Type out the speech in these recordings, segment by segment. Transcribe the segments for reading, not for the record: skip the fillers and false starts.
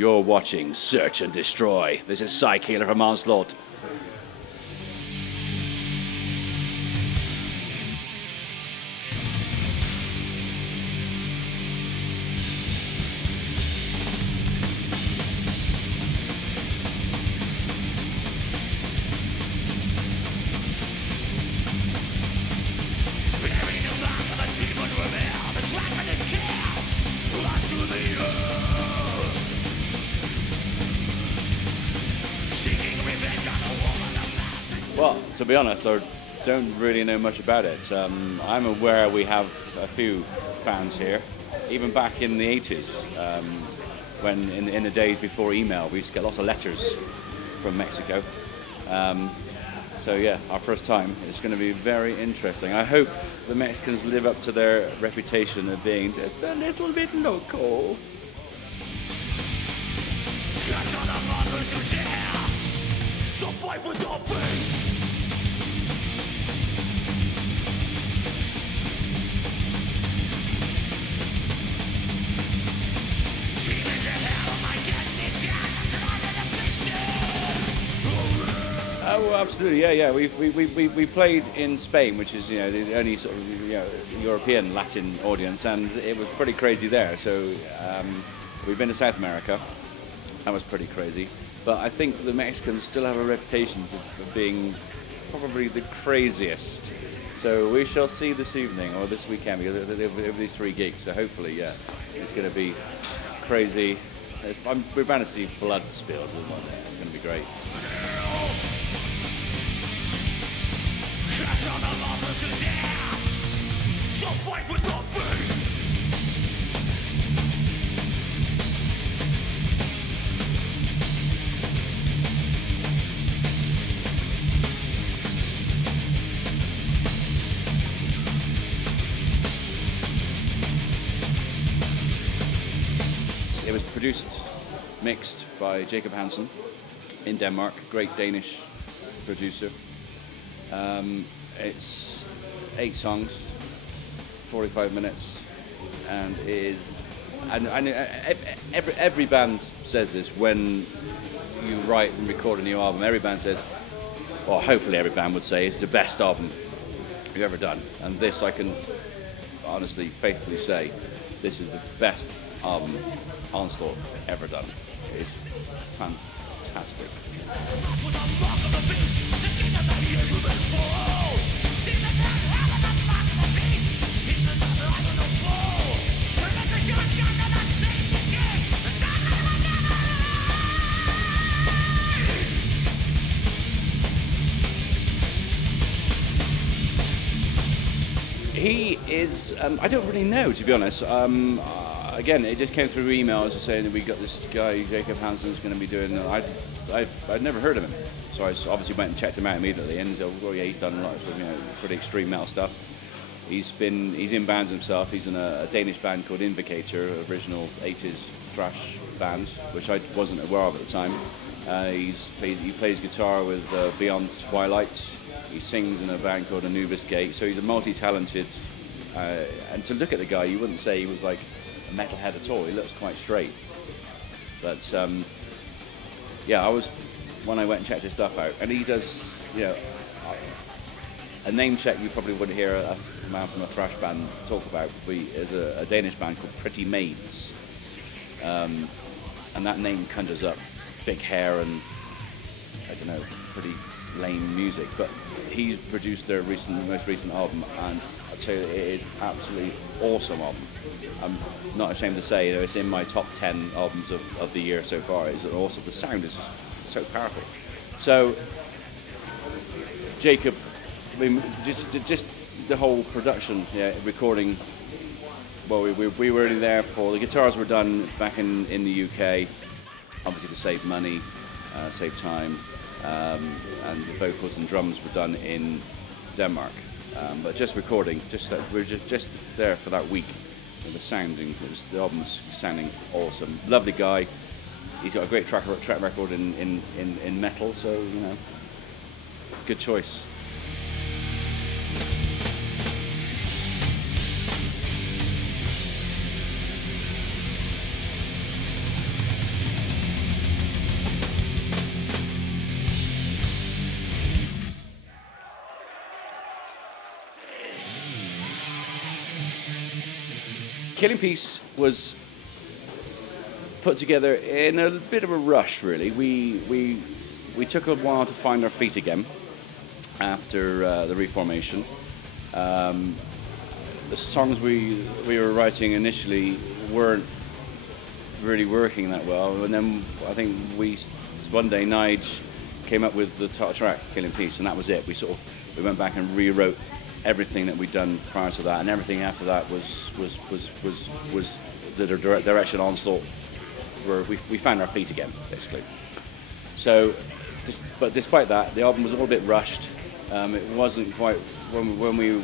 You're watching Search and Destroy. This is Sy Keeler from Onslaught. Well, to be honest, I don't really know much about it. I'm aware we have a few fans here, even back in the 80s, when in the days before email, we used to get lots of letters from Mexico. So yeah, our first time. It's going to be very interesting. I hope the Mexicans live up to their reputation of being just a little bit local. So fight with your base. Oh, absolutely, yeah. We played in Spain, which is the only sort of European Latin audience, and it was pretty crazy there. So we've been to South America. That was pretty crazy. But I think the Mexicans still have a reputation of being probably the craziest. So we shall see this evening or this weekend because over these 3 gigs. So hopefully, yeah, it's going to be crazy. We're bound to see blood spilled. It's going to be great. Fight with the beast. It was produced, mixed by Jacob Hansen in Denmark, great Danish producer. It's 8 songs, 45 minutes, and every band says this when you write and record a new album. Every band says, or hopefully every band would say, it's the best album you've ever done. And this, I can honestly, faithfully say, this is the best album Onslaught ever done. It's fantastic. He is, I don't really know, to be honest. Again, it just came through emails saying that we got this guy, Jacob Hansen's going to be doing, I'd never heard of him. So I obviously went and checked him out immediately, and said, well, yeah, he's done a lot of pretty extreme metal stuff. He's in bands himself. He's in a Danish band called Invocator, original 80s thrash band, which I wasn't aware of at the time. He plays guitar with Beyond Twilight. He sings in a band called Anubis Gate. So he's a multi-talented, and to look at the guy, you wouldn't say he was like a metalhead at all. He looks quite straight. But yeah, when I went and checked his stuff out, and he does, a name check you probably wouldn't hear a man from a thrash band talk about is a Danish band called Pretty Maids. And that name conjures up big hair and, I don't know, pretty lame music. But he produced their most recent album, and I'll tell you, it is absolutely awesome album. I'm not ashamed to say, it's in my top 10 albums of the year so far. It's awesome. The sound is just so powerful. So Jacob, I mean, just the whole production, recording. Well, we were in there for the guitars were done back in the UK, obviously to save money, save time, and the vocals and drums were done in Denmark. But just recording, we were just there for that week. And the album was sounding awesome. Lovely guy. He's got a great track record in metal, so good choice. Killing Peace was put together in a bit of a rush, really. We took a while to find our feet again after the reformation. The songs we were writing initially weren't really working that well, and then I think one day Nige came up with the title track, Killing Peace, and that was it. We went back and rewrote everything that we'd done prior to that, and everything after that was the direction Onslaught, where we found our feet again, basically. So, but despite that, the album was a little bit rushed. It wasn't quite when we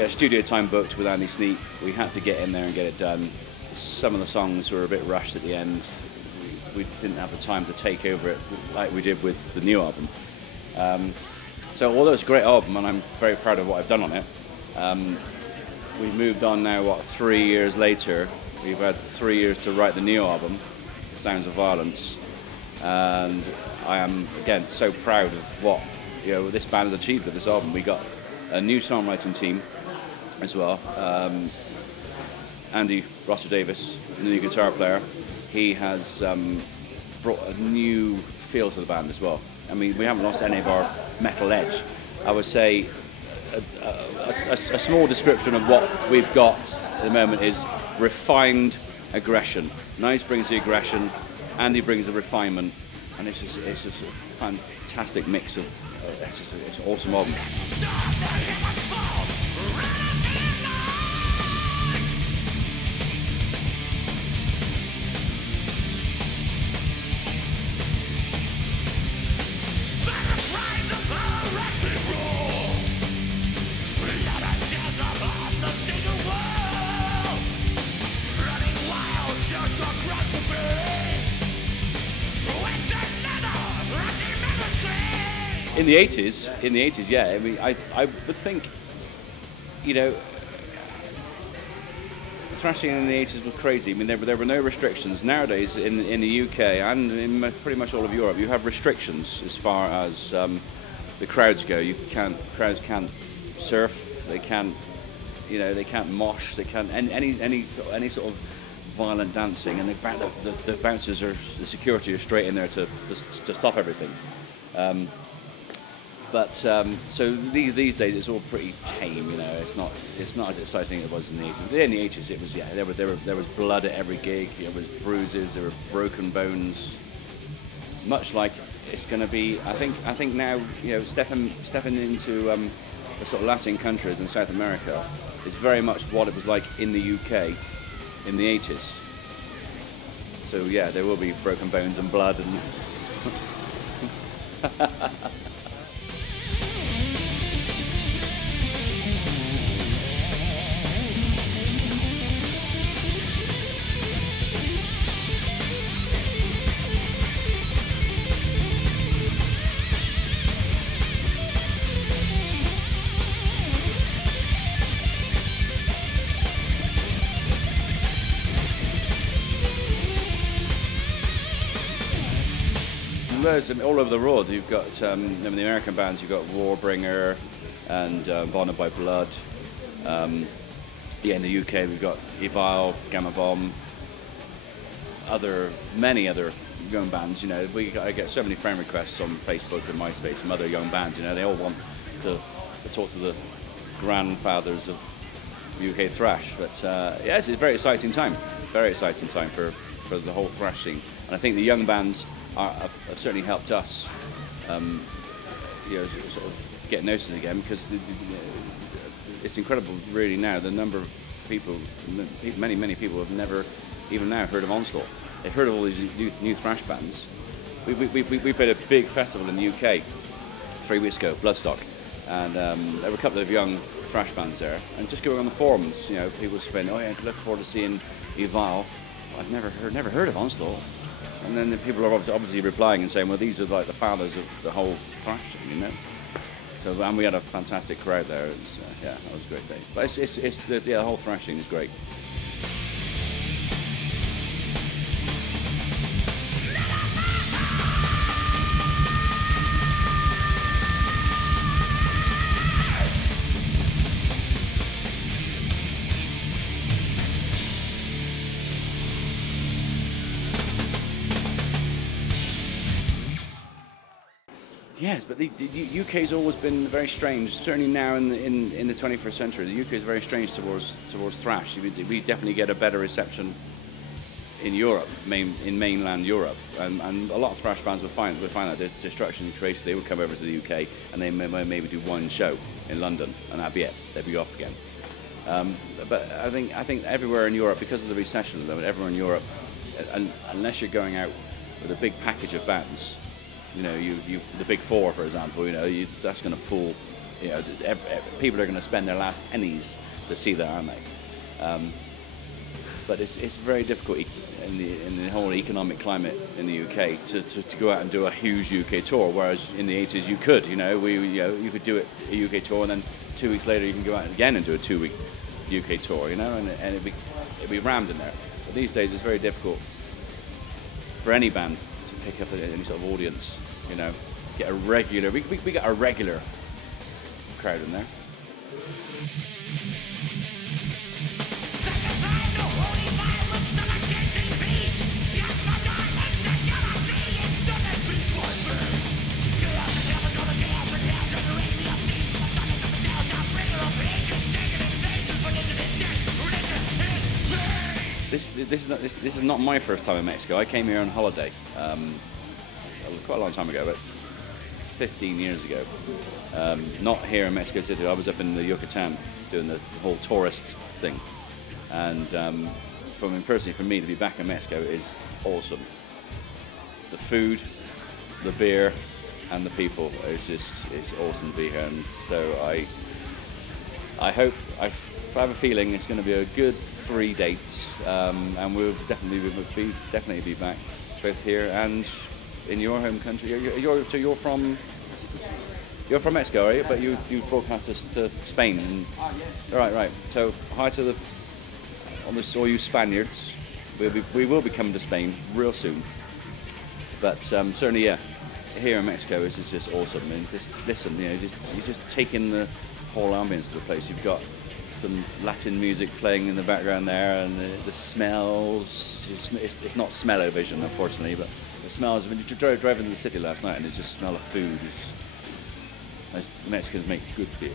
had studio time booked with Andy Sneap. We had to get in there and get it done. Some of the songs were a bit rushed at the end. We didn't have the time to take over it like we did with the new album. So although it's a great album and I'm very proud of what I've done on it, we've moved on now, 3 years later. We've had 3 years to write the new album, Sounds of Violence, and I am, again, so proud of what this band has achieved with this album. We got a new songwriting team as well. Andy Roster Davis, the new guitar player, he has brought a new feel to the band as well. I mean, we haven't lost any of our metal edge. I would say a small description of what we've got at the moment is refined aggression. Nice brings the aggression, Andy brings the refinement, and it's just a fantastic mix of. It's an awesome album. In the 80s, yeah. I mean, I would think, thrashing in the 80s was crazy. I mean, there were no restrictions. Nowadays, in the UK and in pretty much all of Europe, you have restrictions as far as the crowds go. Crowds can't surf. They can't, they can't mosh. They can't any sort of violent dancing. And the bouncers the security are straight in there to stop everything. So these days it's all pretty tame, It's not as exciting as it was in the 80s. In the 80s, it was there was blood at every gig. There was bruises. There were broken bones. Much like it's going to be, I think now, stepping into the sort of Latin countries in South America is very much what it was like in the UK in the 80s. So yeah, there will be broken bones and blood and. All over the world, you've got the American bands. You've got Warbringer and Bonded by Blood. In the UK, we've got Evil, Gamma Bomb, many other young bands. I get so many friend requests on Facebook and MySpace from other young bands. They all want to talk to the grandfathers of UK thrash. But yes, it's a very exciting time. Very exciting time for the whole thrash scene. And I think the young bands have certainly helped us, sort of get noticed again, because it's incredible, really, now the number of people, many people have never even now heard of Onslaught. They've heard of all these new thrash bands. We played a big festival in the UK 3 weeks ago, Bloodstock, and there were a couple of young thrash bands there, and just going on the forums, people saying, "Oh yeah, I look forward to seeing Evil." I've never heard of Onslaught. And then the people are obviously replying and saying, well, these are like the fathers of the whole thrash thing, So, and we had a fantastic crowd there. It was, that was a great day. But the whole thrash thing is great. Yes, but the UK's always been very strange. Certainly now in the 21st century, the UK is very strange towards thrash. We definitely get a better reception in Europe, in mainland Europe, and a lot of thrash bands would find that the Destruction Created, they would come over to the UK and they maybe do one show in London, and that'd be it. They'd be off again. But I think everywhere in Europe, because of the recession, everywhere in Europe, unless you're going out with a big package of bands, you know, the big four, for example, you know, that's going to pull, you know, people are going to spend their last pennies to see that, aren't they? But it's very difficult in the whole economic climate in the UK to go out and do a huge UK tour, whereas in the 80s you could, you know, you could do a UK tour, and then 2 weeks later you can go out again and do a 2-week UK tour, you know, and it'd be rammed in there. But these days it's very difficult for any band to pick up any sort of audience, you know, get a regular. We got a regular crowd in there. This is not my first time in Mexico. I came here on holiday quite a long time ago, but 15 years ago. Not here in Mexico City. I was up in the Yucatan doing the whole tourist thing. And personally, for me to be back in Mexico is awesome. The food, the beer, and the people. It's awesome to be here. And so I have a feeling it's going to be a good 3 dates, and we'll definitely be back, both here and in your home country. You're from Mexico, are you? But you broadcast to Spain. And, right. So hi to all you Spaniards. We will be coming to Spain real soon. But certainly, yeah, here in Mexico, this is just awesome. And just listen, you know, you just take in the whole ambience of the place. You've got some Latin music playing in the background there, and the smells. It's not smell-o-vision, unfortunately, but the smells. I mean, you drove into the city last night, and it's just smell of food. As the Mexicans make good beer.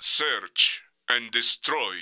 Search and destroy.